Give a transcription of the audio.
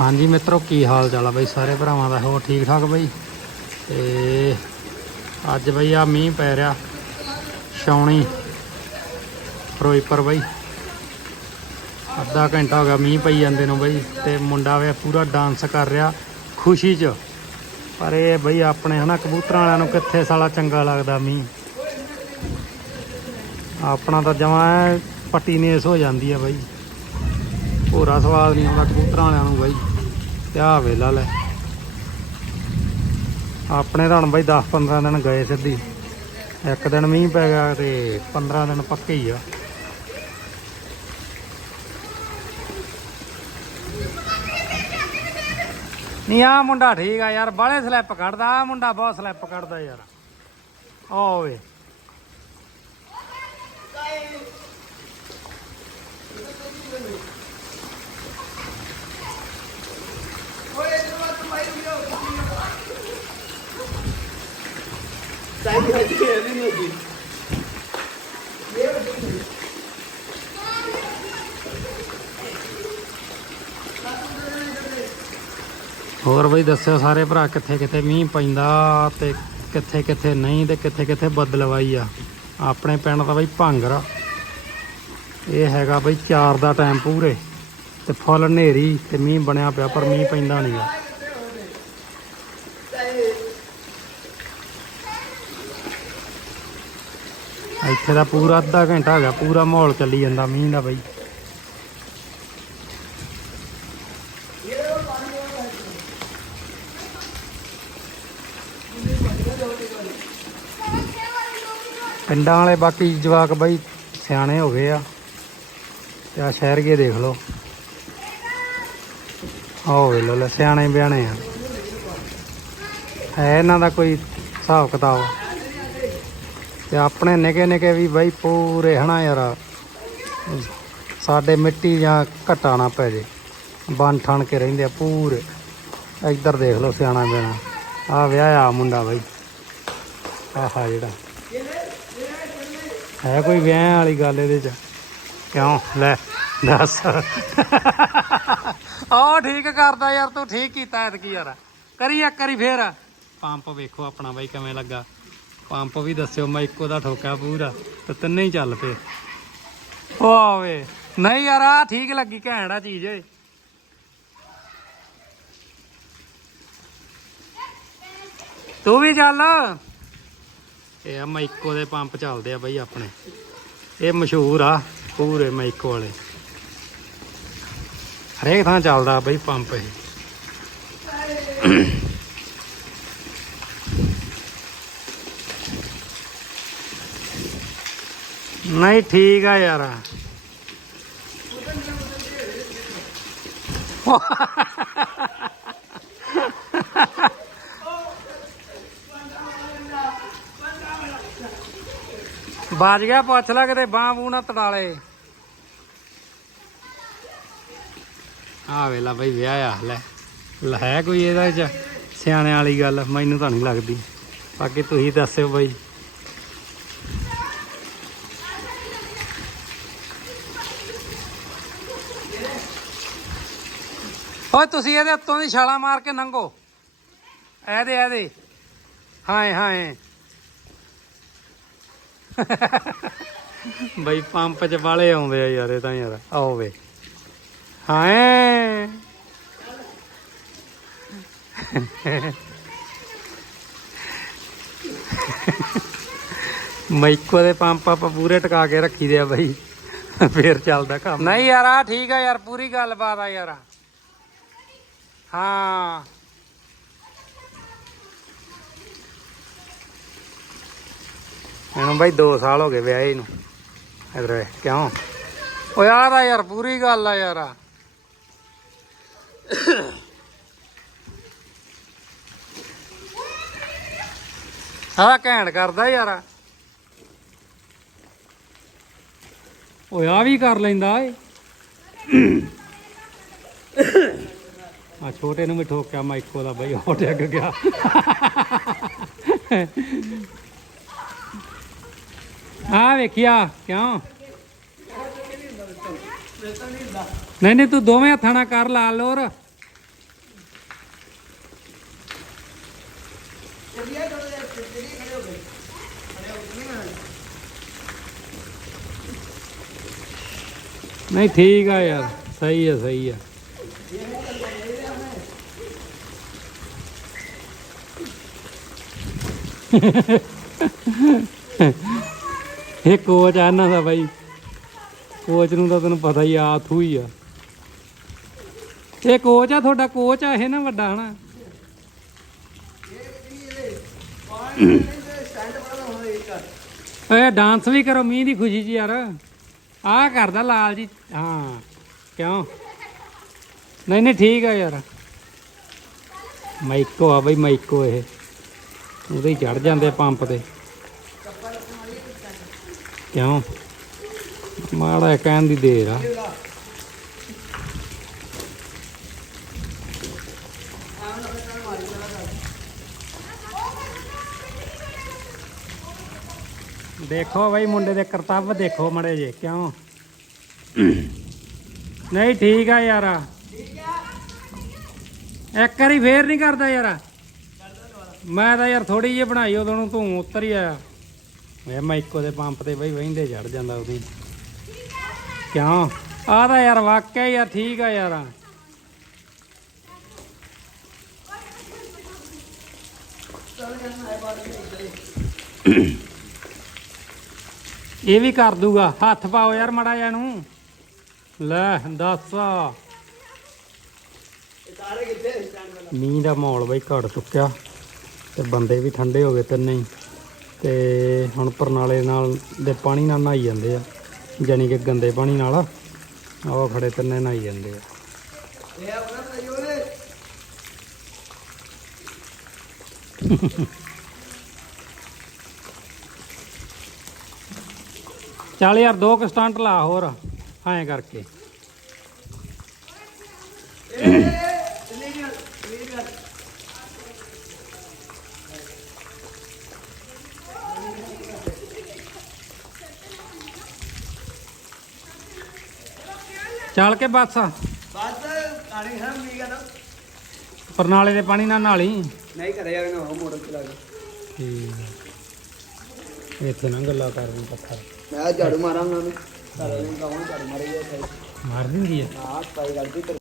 ਹਾਂਜੀ ਮਿੱਤਰੋ, ਕੀ ਹਾਲ ਚਾਲ ਆ ਬਈ ਸਾਰੇ ਭਰਾਵਾਂ ਦਾ? ਹੋਰ ਠੀਕ ਠਾਕ ਬਈ? ਤੇ ਅੱਜ ਬਈ ਆ ਮੀਂਹ ਪੈ ਰਿਹਾ, ਛਾਉਣੀ ਫਿਰੋਜ਼ਪੁਰ ਬਈ। ਅੱਧਾ ਘੰਟਾ ਹੋ ਗਿਆ ਮੀਂਹ ਪਈ ਜਾਂਦੇ ਨੂੰ ਬਈ, ਤੇ ਮੁੰਡਾ ਵੇ ਪੂਰਾ ਡਾਂਸ ਕਰ ਰਿਹਾ ਖੁਸ਼ੀ 'ਚ। ਪਰ ਇਹ ਬਈ ਆਪਣੇ ਹਨਾ ਕਬੂਤਰਾਂ ਵਾਲਿਆਂ ਨੂੰ ਕਿੱਥੇ ਸਾਲਾ ਚੰਗਾ ਲੱਗਦਾ ਮੀਂਹ। ਆਪਣਾ ਤਾਂ ਜਮਾ ਪੱਟੀ ਨੇਸ ਹੋ ਜਾਂਦੀ ਆ ਬਈ। ਪੂਰਾ ਸਵਾਦ ਨਹੀਂ ਆਉਂਦਾ ਕਬੂਤਰਾਂ ਵਾਲਿਆਂ ਨੂੰ ਬਾਈ। ਤੇ ਆਹ ਵੇਲਾ ਲੈ। ਆਪਣੇ ਤਾਂ ਬਾਈ 10 15 ਦਿਨ ਗਏ ਸਿੱਧੀ। ਇੱਕ ਦਿਨ ਮੀਂਹ ਪੈ ਗਿਆ ਤੇ 15 ਦਿਨ ਪੱਕੇ ਹੀ ਆ। ਨਹੀਂ ਆ ਮੁੰਡਾ ਠੀਕ ਆ ਯਾਰ ਬਾਲੇ ਸਲਿੱਪ ਕੱਢਦਾ ਆ ਮੁੰਡਾ ਬਹੁਤ ਸਲਿੱਪ ਕੱਢਦਾ ਯਾਰ। ਆ ਓਏ ਹੋਰ ਬਈ ਦੱਸਿਓ ਸਾਰੇ ਭਰਾ ਕਿੱਥੇ ਕਿੱਥੇ ਮੀਂਹ ਪੈਂਦਾ ਤੇ ਕਿੱਥੇ ਕਿੱਥੇ ਨਹੀਂ ਤੇ ਕਿੱਥੇ ਕਿੱਥੇ ਬਦਲਵਾਈ ਆ। ਆਪਣੇ ਪਿੰਡ ਦਾ ਬਈ ਭਾਂਗਰ। ਇਹ ਹੈਗਾ ਬਈ 4 ਦਾ ਟਾਈਮ ਪੂਰੇ ਤੇ ਫੁੱਲ ਹਨੇਰੀ ਤੇ ਮੀਂਹ ਬਣਿਆ ਪਿਆ ਪਰ ਮੀਂਹ ਪੈਂਦਾ ਨਹੀਂ ਆ ਇੱਥੇ ਦਾ ਪੂਰਾ ਅੱਧਾ ਘੰਟਾ ਹੋ ਗਿਆ, ਪੂਰਾ ਮਾਹੌਲ ਚੱਲੀ ਜਾਂਦਾ ਮੀਂਹ ਦਾ ਬਈ। ਪਿੰਡਾਂ ਵਾਲੇ ਬਾਕੀ ਜਵਾਕ ਬਈ ਸਿਆਣੇ ਹੋ ਗਏ ਆ, ਤੇ ਆ ਸ਼ਹਿਰ ਕੇ ਦੇਖ ਲਓ। ਆਹ ਵੇ ਲੋ ਲੈ, ਸਿਆਣੇ ਬਿਆਣੇ ਆ। ਹੈ ਇਹਨਾਂ ਦਾ ਕੋਈ ਹਿਸਾਬ ਕਿਤਾਬ ਤੇ ਆਪਣੇ ਨਿਕੇ ਨਿਕੇ ਵੀ ਬਈ ਪੂਰੇ ਹਨਾ ਯਾਰ। ਸਾਡੇ ਮਿੱਟੀ ਜਾਂ ਘਟਾ ਨਾ ਪੈ ਜੇ। ਬਨ ਠਣ ਕੇ ਰਹਿੰਦੇ ਆ ਪੂਰੇ। ਇੱਧਰ ਦੇਖ ਲਓ ਸਿਆਣਾ ਬਿਆਣਾ। ਆ ਵਿਆਹ ਮੁੰਡਾ ਬਈ। ਆਹਾ ਜਿਹੜਾ। ਹੈ ਕੋਈ ਵਿਆਹ ਵਾਲੀ ਗੱਲ ਇਹਦੇ ਚ? ਕਿਉਂ? ਲੈ, ਦੱਸ। ਆਹ ਠੀਕ ਕਰਦਾ ਯਾਰ, ਤੂੰ ਠੀਕ ਕੀਤਾ ਐਤਕੀ ਯਾਰ। ਕਰੀ ਇੱਕ ਕਰੀ ਫੇਰ। ਪੰਪ ਵੇਖੋ ਆਪਣਾ ਬਾਈ ਕਿਵੇਂ ਲੱਗਾ। ਪੰਪ ਵੀ ਦੱਸਿਓ, ਮੈਂ ਇੱਕੋ ਦਾ ਠੋਕਿਆ ਪੂਰਾ, ਤੇ ਤਿੰਨੇ ਹੀ ਚੱਲ ਪਏ। ਓਏ ਨਹੀਂ ਯਾਰ ਆ ਠੀਕ ਲੱਗੀ ਘੈਂਟ ਆ ਚੀਜ਼ ਓਏ ਤੂੰ ਵੀ ਚੱਲ। ਇਹ ਆ ਮਾਈਕੋ ਦੇ ਪੰਪ ਚੱਲਦੇ ਆ ਬਈ ਆਪਣੇ। ਇਹ ਮਸ਼ਹੂਰ ਆ, ਪੂਰੇ ਮਾਈਕੋ ਵਾਲੇ। ਹਰੇਕ ਥਾਂ ਚੱਲਦਾ ਬਈ ਪੰਪ ਇਹ। ਨਹੀਂ, ਠੀਕ ਆ ਯਾਰ। ਬਾਜ ਗਿਆ, ਪੁੱਛ ਲੈ ਕਿਤੇ ਬਾਹ ਬੂ ਨਾ ਤੜਾਲੇ। ਆ ਵੇਲਾ ਬਈ, ਵਿਆਹ ਆ, ਲੈ। ਲੈ ਹੈ ਕੋਈ ਇਹਦਾ ਚ ਸਿਆਣੇ ਵਾਲੀ ਗੱਲ, ਮੈਨੂੰ ਤਾਂ ਨਹੀਂ ਲੱਗਦੀ। ਬਾਕੀ ਤੁਸੀਂ ਦੱਸਿਓ ਬਈ। ਓਏ ਤੁਸੀਂ ਇਹਦੇ ਉੱਤੋਂ ਦੀ ਛਾਲਾ ਮਾਰ ਕੇ ਨੰਗੋ। ਇਹਦੇ ਇਹਦੇ ਹਾਏ ਹਾਏ। ਬਈ ਪੰਪ ਚ ਵਾਲੇ ਆਉਂਦੇ ਆ ਯਾਰ, ਇਹ ਤਾਂ ਯਾਰ ਆਓ ਵੇ ਹਾਏ। ਮਾਈਕੋ ਦੇ ਪੰਪ ਆਪਾਂ ਪੂਰੇ ਟਿਕਾ ਕੇ ਰੱਖੀ ਦੇ ਆ ਬਈ। ਫੇਰ ਚੱਲਦਾ ਕੰਮ। ਨਹੀਂ ਯਾਰ ਆ ਠੀਕ ਆ ਯਾਰ, ਪੂਰੀ ਗੱਲਬਾਤ ਆ ਯਾਰ। ਹਾਂ। ਇਹਨੂੰ ਬਾਈ 2 ਸਾਲ ਹੋ ਗਏ ਵਿਆਹੇ ਨੂੰ। ਇਧਰ ਵੇ ਕਿਉਂ? ਓ ਯਾਰ ਆ ਯਾਰ ਪੂਰੀ ਗੱਲ ਆ ਯਾਰ। ਆ ਘੈਂਟ ਕਰਦਾ ਯਾਰ। ਓਏ ਆ ਵੀ ਕਰ ਲੈਂਦਾ ਏ ਆ ਛੋਟੇ ਨੂੰ ਵੀ ਠੋਕਿਆ ਮਾਈਕੋ ਦਾ ਬਈ ਹੋ ਡਿੱਗ ਗਿਆ। ਆ ਵੇਖਿਆ ਕਿਉਂ? ਨਹੀਂ ਨਹੀਂ, ਤੂੰ ਦੋਵੇਂ ਹੱਥਾਂ ਨਾਲ ਕਰ ਲਾ, ਲੋਰ। ਨਹੀਂ, ਠੀਕ ਆ ਯਾਰ, ਸਹੀ ਆ, ਸਹੀ ਹੈ ਇਹ ਕੋਚ ਆ ਇਹਨਾਂ ਦਾ ਬਾਈ। ਕੋਚ ਨੂੰ ਤਾਂ ਤੈਨੂੰ ਪਤਾ ਹੀ ਆ, ਆਥੂ ਹੀ ਆ। ਇਹ ਕੋਚ ਆ, ਤੁਹਾਡਾ ਕੋਚ ਆ, ਇਹ ਨਾ ਵੱਡਾ, ਹਨਾ? ਸਟੈਂਡ ਡਾਂਸ ਵੀ ਕਰੋ, ਮੀਂਹ ਦੀ ਖੁਸ਼ੀ 'ਚ ਯਾਰ। ਆ ਕਰਦਾ ਲਾਲ ਜੀ। ਹਾਂ, ਕਿਉਂ? ਨਹੀਂ ਨਹੀਂ, ਠੀਕ ਆ ਯਾਰ। ਮਾਈਕੋ ਆ ਬਈ, ਮਾਈਕੋ ਇਹ। ਉਹਦੇ ਹੀ ਚੜ ਜਾਂਦੇ ਪੰਪ ਤੇ। ਕਿਉਂ? ਮਾੜਾ ਕਹਿਣ ਦੀ ਦੇਰ ਆ। ਦੇਖੋ ਬਈ, ਮੁੰਡੇ ਦੇ ਕਰਤੱਵ ਦੇਖੋ ਮੜੇ ਜੇ ਕਿਉਂ? ਨਹੀਂ, ਠੀਕ ਆ ਯਾਰ। ਇੱਕ ਵਾਰੀ ਫੇਰ ਨਹੀਂ ਕਰਦਾ ਯਾਰ। ਮੈਂ ਤਾਂ ਯਾਰ ਥੋੜੀ ਜਿਹੀ ਬਣਾਈ ਉਦੋਂ ਨੂੰ ਤੂੰ ਉਤਰ ਹੀ ਆਇਆ। ਵੇ ਮਾਈਕੋ ਦੇ ਪੰਪ ਤੇ ਬਈ ਵਹਿੰਦੇ ਚੜ ਜਾਂਦਾ ਉਹਦੀ ਕਿਉਂ? ਆਹ ਤਾਂ ਯਾਰ ਵਾਕਿਆ ਯਾਰ ਠੀਕ ਆ ਯਾਰ। ਇਹ ਵੀ ਕਰ ਦੂਗਾ। ਹੱਥ ਪਾਓ ਯਾਰ ਮੜਾ ਜਿਹਾ ਨੂੰ ਲੈ, ਦੱਸ। ਮੀਂਹ ਦਾ ਮਾਹੌਲ ਬਈ ਘੜ ਚੁੱਕਿਆ। ਤੇ ਬੰਦੇ ਵੀ ਠੰਡੇ ਹੋ ਗਏ ਤਿੰਨੇ ਹੀ। ਤੇ ਹੁਣ ਪਰਨਾਲੇ ਨਾਲ ਦੇ ਪਾਣੀ ਨਾਲ ਨਹਾਈ ਜਾਂਦੇ ਆ। ਜਾਨੀ ਕਿ ਗੰਦੇ ਪਾਣੀ ਨਾਲ ਆਹ ਖੜੇ ਤਿੰਨੇ ਨਹਾਈ ਜਾਂਦੇ ਆ। ਚੱਲ ਯਾਰ, ਦੋ ਕੁ ਸਟੰਟ ਲਾ ਹੋਰ। ਐਂ ਕਰਕੇ। ਚੱਲ ਕੇ ਬਸ। ਬਸ ਕਾਣੀ ਹੈ ਮੀਂਹ ਨਾ। ਪਰਨਾਲੇ ਦੇ ਪਾਣੀ ਨਾਲ ਨਾਲੀ। ਨਹੀਂ ਕਰਿਆ ਜਾਵੇ ਨਾ ਉਹ ਮੋਟਰ ਚਲਾ ਕੇ ਠੀਕ ਇੱਥੇ ਨਾ ਗੱਲਾਂ ਕਰਨੀ ਪੱਥਰ। ਮੈਂ ਝਾੜੂ ਮਾਰਾਂਗਾ ਘਰ ਵਾਲੇ ਨੂੰ ਕਹਾਂ ਝਾੜੂ ਮਾਰੀ ਜਾ ਮਾਰ ਦਿੰਦੀ ਆ। ਆਹ ਸਫ਼ਾਈ ਕਰਦੀ